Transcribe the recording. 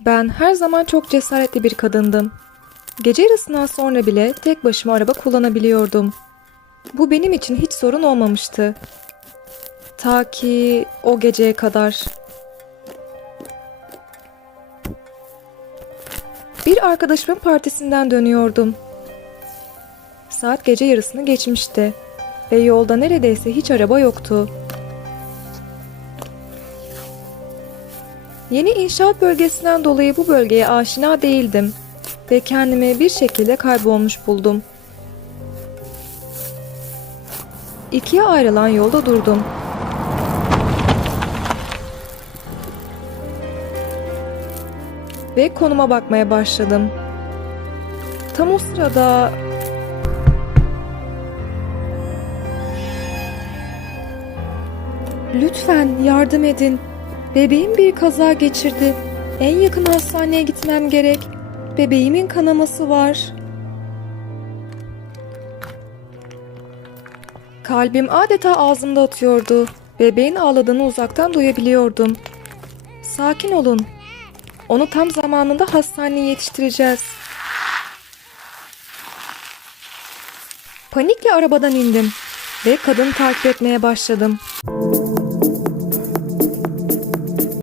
Ben her zaman çok cesaretli bir kadındım. Gece yarısından sonra bile tek başıma araba kullanabiliyordum. Bu benim için hiç sorun olmamıştı. Ta ki o geceye kadar. Bir arkadaşımın partisinden dönüyordum. Saat gece yarısını geçmişti ve yolda neredeyse hiç araba yoktu. Yeni inşaat bölgesinden dolayı bu bölgeye aşina değildim ve kendimi bir şekilde kaybolmuş buldum. İkiye ayrılan yolda durdum. Ve konuma bakmaya başladım. Tam o sırada Lütfen yardım edin. Bebeğim bir kaza geçirdi. En yakın hastaneye gitmem gerek. Bebeğimin kanaması var. Kalbim adeta ağzımda atıyordu. Bebeğin ağladığını uzaktan duyabiliyordum. Sakin olun. Onu tam zamanında hastaneye yetiştireceğiz. Panikle arabadan indim ve kadını takip etmeye başladım.